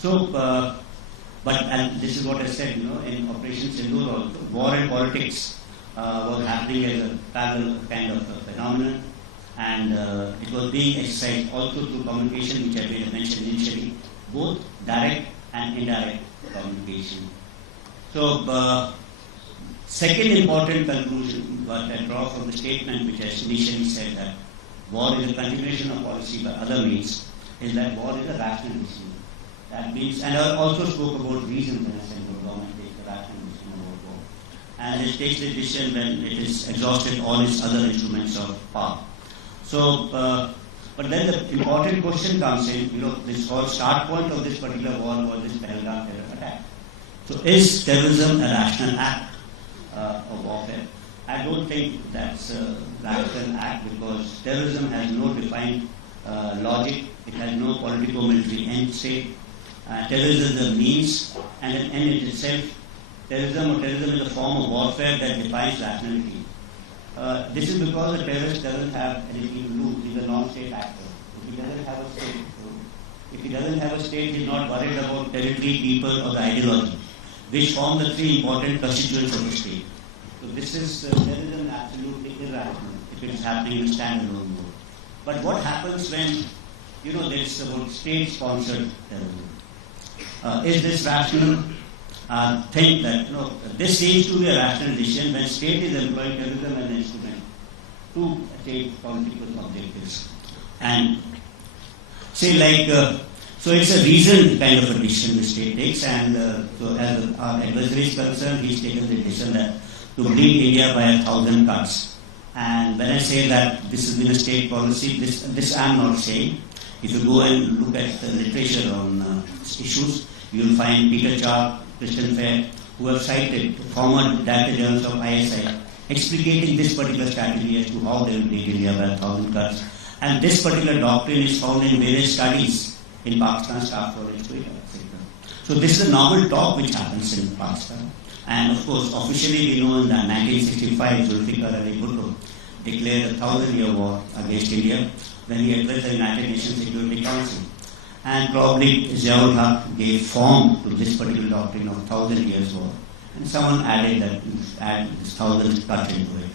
So, and this is what I said, in Operation Sindoor also, war and politics was happening as a parallel kind of phenomenon, and it was being exercised also through communication, which I mentioned initially, both direct and indirect communication. So, second important conclusion what I draw from the statement which I initially said, that war is a continuation of policy by other means, is that war is a rational decision. That means, and I also spoke about reasons when I said the government takes a rational decision about war. And it takes the decision when it is exhausted all its other instruments of power. So, but then the important question comes in, this whole start point of this particular war was this Pehlg terror attack. So is terrorism a rational act of warfare? I don't think that's a rational act, because terrorism has no defined logic, it has no political-military end state. Terrorism is a means and an end in itself. Terrorism is a form of warfare that defines rationality. This is because the terrorist doesn't have anything to lose. He's a non-state actor. If he doesn't have a state, he's not worried about territory, people, or the ideology, which form the three important constituents of the state. So this is terrorism absolutely irrational if it is happening in standalone mode. But what happens when there is about state-sponsored terrorism? Is this rational? Think that this seems to be a rational decision when state is employing terrorism as an instrument to achieve political objectives. And say so it's a reasoned kind of a decision the state takes, and so as our adversary is concerned, he's taken the decision that to bring India by 1,000 cuts. And when I say that this has been a state policy, this I'm not saying. If you go and look at the literature on issues, you will find Peter Charp, Christian Fair, who have cited former director generals of ISI, explicating this particular strategy as to how they will take India by 1,000 cuts. And this particular doctrine is found in various studies in Pakistan, staff college, etc. So this is a normal talk which happens in Pakistan. And of course, officially we know in 1965, Zulfikar Ali Bhutto declared a 1,000-year war against India when he addressed the United Nations Security Council. And probably Ziaul Haq gave form to this particular doctrine of 1,000 years war. And someone added that, add this 1,000 cut into it.